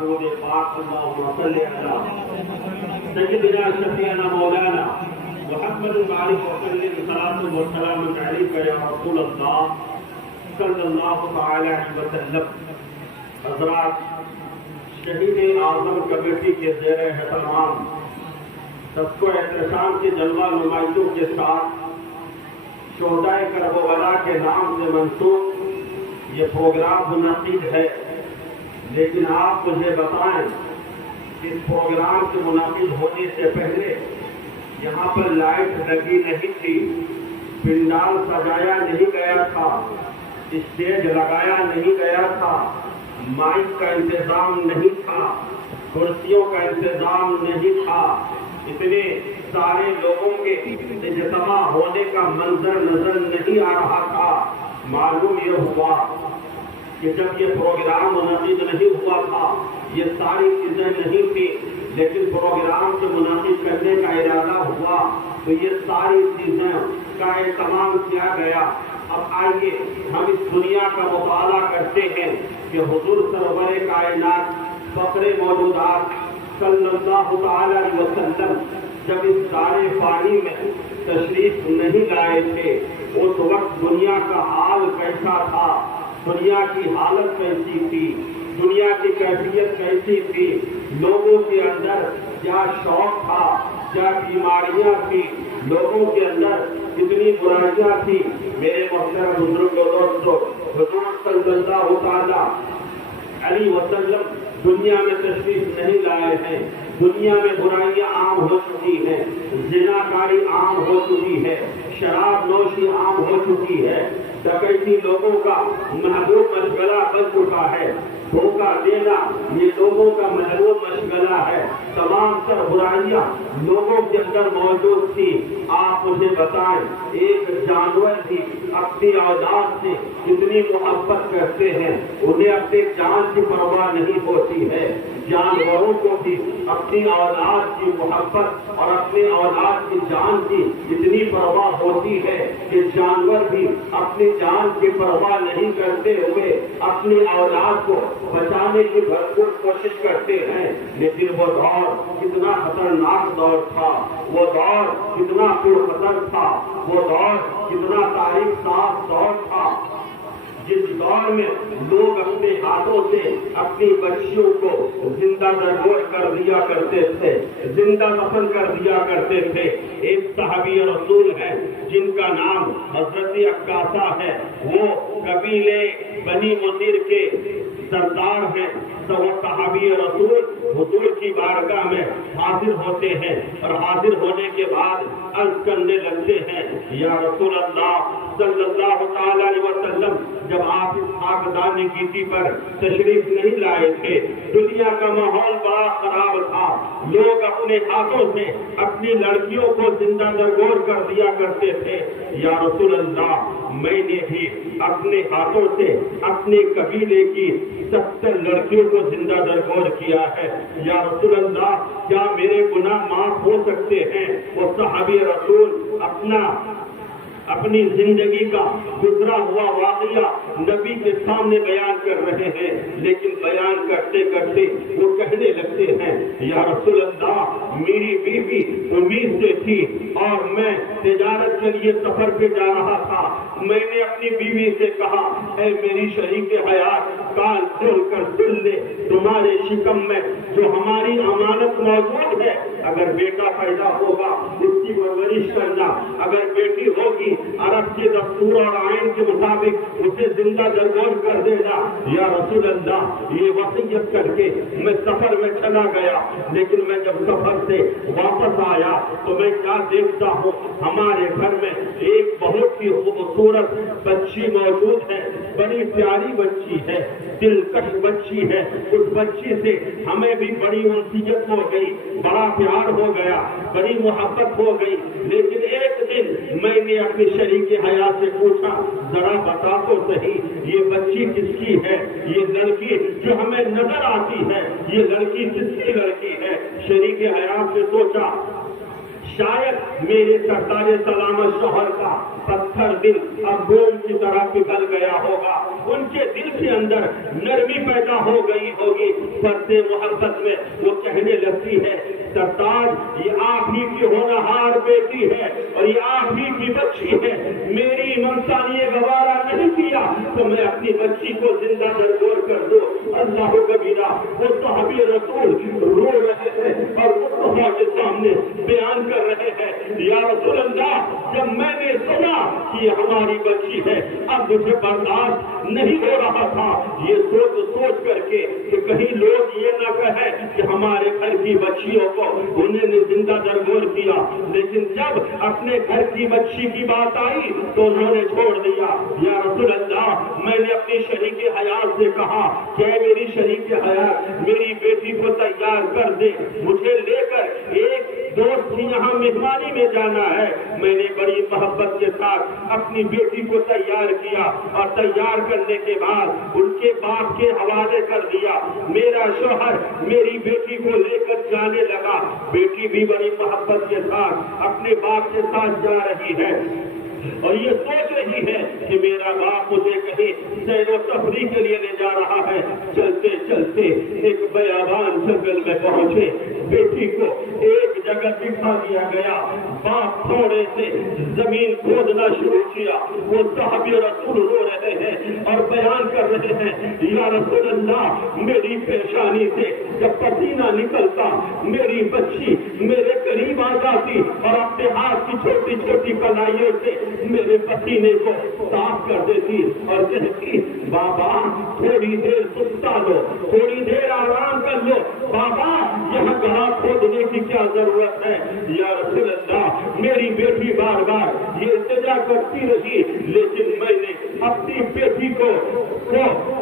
درود پاک اللہم صلی علی سیدنا شفیعنا مولانا محمد مالک وسلم صلاۃ و سلام علیک یا رسول اللہ صلی اللہ تعالی علیہ وسلم۔ حضرات، شہید اعظم کمیٹی کے زیر اہتمام سب کو احتشام کی جلوہ نمائشوں کے ساتھ شہدائے کربلا کے نام سے منسوب یہ پروگرام منعقد ہے، لیکن آپ مجھے بتائیں کہ اس پروگرام کے منعقد ہونے سے پہلے یہاں پر لائٹ لگی نہیں تھی، پنڈال سجایا نہیں گیا تھا، اسٹیج لگایا نہیں گیا تھا، مائک کا انتظام نہیں تھا، کرسیوں کا انتظام نہیں تھا، اتنے سارے لوگوں کے اجتماع ہونے کا منظر نظر نہیں آ رہا تھا۔ معلوم یہ ہوا کہ جب یہ پروگرام منعقد نہیں ہوا تھا، یہ ساری چیزیں نہیں تھی، لیکن پروگرام سے منعقد کرنے کا ارادہ ہوا تو یہ ساری چیزیں کا اہتمام کیا گیا۔ اب آئیے ہم اس دنیا کا مطالعہ کرتے ہیں کہ حضور سرور کائنات فخر موجودات صلی اللہ تعالی علیہ وسلم جب اس دار فانی میں تشریف نہیں لائے تھے، اس وقت دنیا کا حال کیسا تھا، دنیا کی حالت کیسی تھی، دنیا کی کیفیت کیسی تھی، لوگوں کے اندر کیا شوق تھا، کیا بیماریاں تھی، لوگوں کے اندر کتنی برائیاں تھی۔ میرے محترم بزرگوں دوستوں، حضور صلی اللہ تعالی علیہ وسلم دنیا میں تشریف نہیں لائے ہیں، دنیا میں برائیاں عام ہو چکی ہیں، زنا کاری عام ہو چکی ہے، شراب نوشی عام ہو چکی ہے، ڈکیتی لوگوں کا محبوب مشغلہ بن چکا ہے، دھوکہ دینا یہ لوگوں کا محبوب مشغلہ ہے، تمام تر برائیاں لوگوں کے اندر موجود تھی۔ آپ مجھے بتائیں، ایک جانور بھی اپنی اولاد سے کتنی محبت کرتے ہیں، انہیں اپنی جان کی پرواہ نہیں ہوتی ہے۔ جانوروں کو بھی اپنی اولاد کی محبت اور اپنی اولاد کی جان کی اتنی پرواہ ہوتی ہے کہ جانور بھی اپنی جان کی پرواہ نہیں کرتے ہوئے اپنی اولاد کو بچانے کی بھرپور کوشش کرتے ہیں۔ لیکن وہ دور کتنا خطرناک دور تھا، وہ دور کتنا پرخطر تھا، وہ دور کتنا تاریخ ساز دور تھا، جس دور میں لوگ اپنے ہاتھوں سے اپنی بچیوں کو زندہ درگور کر دیا کرتے تھے، زندہ دفن کر دیا کرتے تھے۔ ایک صحابی رسول ہے جن کا نام حضرت عکاشہ ہے، وہ قبیلے بنی مصیر کے سردار ہیں، تو وہ صحابی رسول حضور کی بارگاہ میں حاضر ہوتے ہیں اور حاضر ہونے کے بعد عرض کرنے لگتے ہیں، یا رسول اللہ صلی اللہ تعالی علیہ وسلم، جب آپ اس خاکدان گیتی پر تشریف نہیں لائے تھے، دنیا کا ماحول بڑا خراب تھا، لوگ اپنے ہاتھوں سے اپنی لڑکیوں کو زندہ درگور کر دیا کرتے تھے۔ یا رسول اللہ، میں نے بھی اپنے ہاتھوں سے اپنے قبیلے کی 70 لڑکیوں کو زندہ درگور کیا ہے۔ یا رسول اللہ، کیا میرے گناہ معاف ہو سکتے ہیں؟ وہ صحابی رسول اپنی زندگی کا گزرا ہوا واقعہ نبی کے سامنے بیان کر رہے ہیں، لیکن بیان کرتے کرتے وہ کہنے لگتے ہیں، یا رسول اللہ، میری بیوی امید سے تھی اور میں تجارت کے لیے سفر پہ جا رہا تھا، میں نے اپنی بیوی سے کہا، اے میری شریک حیات، کان کھول کر سن لے، تمہارے شکم میں جو ہماری امانت موجود ہے، اگر بیٹا پیدا ہوگا اس کی پرورش کرنا، اگر بیٹی ہوگی عرب کے دستور اور آئین کے مطابق اسے زندہ درگور کر دینا۔ یا رسول اللہ، یہ وصیت کر کے میں سفر میں چلا گیا، لیکن میں جب سفر سے واپس آیا تو میں کیا دیکھتا ہوں، ہمارے گھر میں ایک بہت ہی خوبصورت بچی موجود ہے، بڑی پیاری بچی ہے، دلکش بچی ہے، اس بچی سے ہمیں بھی بڑی انسیت ہو گئی، بڑا پیار ہو گیا، بڑی محبت ہو گئی۔ لیکن ایک دن میں نے اپنی شریک حیات سے پوچھا، ذرا بتا تو صحیح، یہ بچی کس کی ہے؟ یہ لڑکی جو ہمیں نظر آتی ہے، یہ لڑکی کس کی لڑکی ہے؟ شریک حیات سے سوچا، شاید میرے سردار سلامت شوہر کا پتھر دل اب روم کی طرح پگھل گیا ہوگا، ان کے دل کے اندر نرمی پیدا ہو گئی ہوگی، پردے محبت میں وہ کہنے لگتی ہے سرتاج یہ آپ ہی کی ہونہار بیٹی ہے اور یہ آپ ہی کی بچی ہے، میری منصا نے یہ گوارا نہیں کیا تو میں اپنی بچی کو زندہ درگور کر دوں۔ اللہ کبیرہ وہ صحابی رسول رو رہے ہیں اور مصطفیٰ کے سامنے بیان کر رہے ہیں یا رسول اللہ جب میں نے سنا کہ یہ ہماری بچی ہے اب مجھے برداشت نہیں ہو رہا تھا، یہ سوچ کر کے کہ کہیں لوگ یہ نہ کہیں کہ ہمارے گھر کی بچیوں کو انہوں نے زندہ درگور کیا، لیکن جب اپنے گھر کی بچی کی بات آئی تو انہوں نے چھوڑ دیا۔ یا رسول اللہ میں نے اپنی شریک حیات سے کہا کہ میری شریک حیات میری بیٹی کو تیار کر دے، مجھے لے کر ایک دوست کی یہاں مہمانی میں جانا ہے۔ میں نے بڑی محبت کے ساتھ اپنی بیٹی کو تیار کیا اور تیار کرنے کے بعد ان کے باپ کے حوالے کر دیا۔ میرا شوہر میری بیٹی کو لے کر جانے لگا، بیٹی بھی بڑی محبت کے ساتھ اپنے باپ کے ساتھ جا رہی ہے اور یہ سوچ رہی ہے کہ میرا باپ مجھے کہیں سیر و تفریح کے لیے لے جا رہا ہے۔ چلتے چلتے ایک بیابان جنگل میں پہنچے، بیٹی کو ایک جگہ دکھا دیا گیا، باپ تھوڑے سے زمین کھودنا شروع کیا، وہ صحابی رسول رو رہے ہیں اور بیان کر رہے ہیں یا رسول اللہ میری پیشانی سے جب پسینہ نکلتا میری بچی میرے قریب آ جاتی اور اپنے ہاتھ کی چھوٹی چھوٹی کلائیوں سے میرے پسینے کو صاف کر دیتی اور کہتی بابا تھوڑی دیر سستا لو، تھوڑی دیر آرام کر لو، بابا یہاں گڑھا کھودنے کی کیا ضرورت ہے۔ یا رسول اللہ میری بیٹی بار بار یہ التجا کرتی رہی لیکن میں نے اپنی بیٹی کو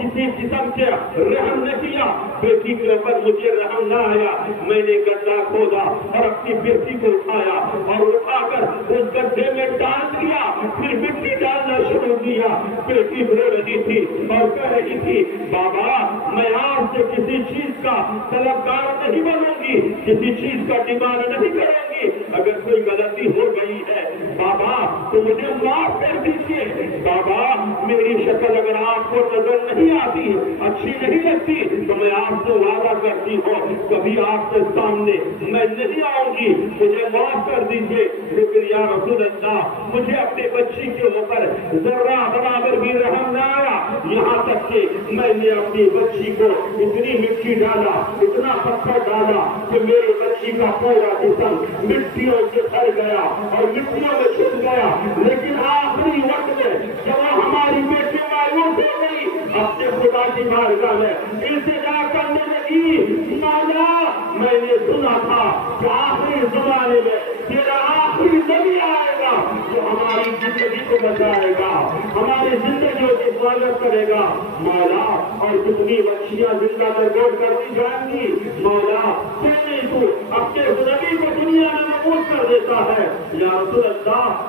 کسی قسم کے رحم نہ کیا، بیٹی کے اوپر مجھے رحم نہ آیا، میں نے گڈھا کھودا اور اپنی بیٹی کو اٹھایا اور اٹھا کر اس گڈھے میں ڈال دیا، پھر مٹی ڈالنا شروع کیا۔ بیٹی رو رہی تھی اور کہہ رہی تھی بابا میں آپ سے کسی چیز کا طلبگار نہیں بنوں گی، کسی چیز کا ڈیمانڈ نہیں کروں گی، اگر کوئی غلطی ہو گئی ہے بابا تو مجھے معاف کر دیجیے، بابا میری شکل اگر آپ کو نظر نہیں آتی اچھی نہیں لگتی تو میں آپ سے وعدہ کرتی ہوں کبھی آپ کے سامنے میں نہیں آؤں گی، مجھے معاف کر دیجیے، لیکن یا رسول اللہ مجھے اپنے بچی کے اوپر ذرہ برابر بھی رحم نہ آیا، یہاں تک کہ میں نے اپنی بچی کو اتنی مٹی ڈالا، اتنا پتھر ڈالا کہ میری بچی کا پورا جسم مٹیوں سے بھر گیا اور مٹیوں میں چھپ گیا، لیکن آخری وقت میں جب ہماری بیٹی مایوس ہو گئی اپنے خدا کی بارگاہ میں التجا کرنے لگی مولا میں نے سنا تھا کہ آخری زمانے میں تیرا آخری نبی آئے گا جو ہماری زندگی کو بچائے گا، ہماری زندگیوں کی حفاظت کرے گا مولا، اور کتنی بچیاں زندہ درگور کرتی جائیں گی مولا، تو اپنے نبی کو دنیا میں مقبول کر دیتا ہے۔ یا رسول اللہ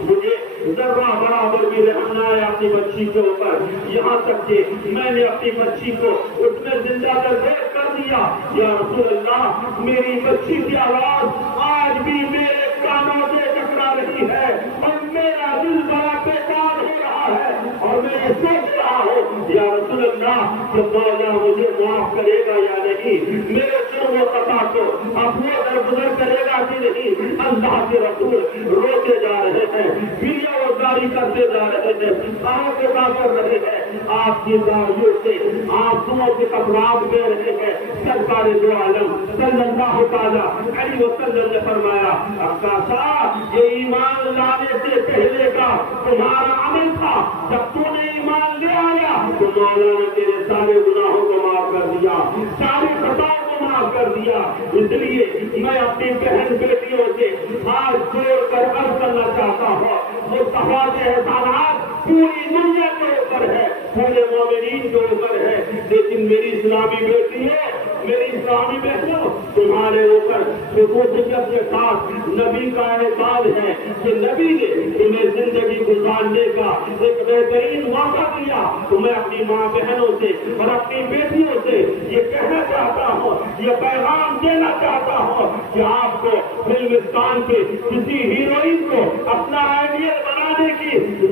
مجھے ذرہ برابر بھی رحم نہ آیا اپنی بچی کے اوپر، یہاں تک کہ میں نے اپنی بچی کو اس میں زندہ درگور کر دیا۔ یا رسول اللہ میری بچی کی آواز آج بھی میرے کانوں سے ٹکرا رہی ہے اور میرا دل بڑا بیکار ہو رہا ہے اور میں یہ سوچ رہا ہوں یا رسول اللہ کہ مولا مجھے معاف کرے گا یا نہیں، میرے جرم و خطا کو اب وہ درگزر کرے گا کہ نہیں۔ اللہ کے رسول روتے جا رہے ہیں، ویڈیو جاری کرتے جا رہے ہیں، آنکھیں کر رہے ہیں، آپ کی داڑیوں سے آنسوؤں کے قطرات دے رہے ہیں۔ سرکار دو عالم صلی اللہ تعالیٰ علیہ وسلم نے فرمایا عکاشہ یہ ایمان لانے سے پہلے کا تمہارا عمل تھا، جب تو نے ایمان لے آیا تو مولا نے تیرے سارے گناہوں کو معاف کر دیا، سارے خطاؤں کو معاف کر دیا۔ اس لیے میں اپنی بہن بیٹیوں سے ہاتھ جوڑ کر عرض کرنا چاہتا ہوں مصطفیٰ کے احسانات پوری دنیا کے اوپر ہے، پورے مومنین کے اوپر ہے، لیکن میری اسلامی بیٹیوں میری اسلامی بہنوں تمہارے اوپر خصوصیت کے ساتھ نبی کا احسان ہے کہ نبی نے تمہیں زندگی گزارنے کا ایک بہترین موقع دیا۔ تو میں اپنی ماں بہنوں سے اور اپنی بیٹیوں سے یہ کہنا چاہتا ہوں، یہ پیغام دینا چاہتا ہوں کہ آپ کو فلمستان کے کسی ہیروئن کو اپنا آئیڈیل بنانے کی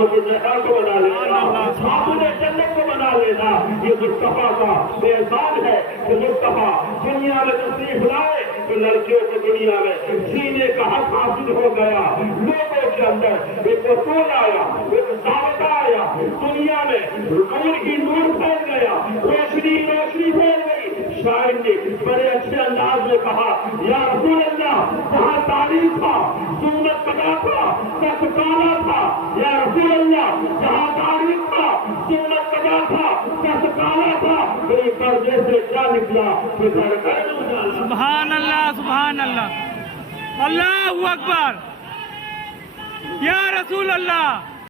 مسجد کو بنا لینا، خاتون جنت کو بنا لینا۔ یہ مصطفیٰ کا احسان ہے کہ مصطفیٰ دنیا میں تشریف لائے تو لڑکیوں کو دنیا میں جینے کا حق حاصل ہو گیا، لوگوں کے اندر ایک اصول آیا، ایک دعوت آیا، دنیا میں نور ہی نور پھیل گیا، روشنی روشنی پھیل گئی۔ شاعر نے بڑے اچھے انداز میں کہا، یا رسول اللہ جہاں تعلیم تھا سنت پڑا تھا سچ کالا تھا، یا رسول اللہ جہاں تعلیم تھا سنت پڑا تھا سچ کالا تھا، میرے پردے سے کیا نکلا؟ سبحان اللہ سبحان اللہ، اللہ اکبر، یا رسول اللہ۔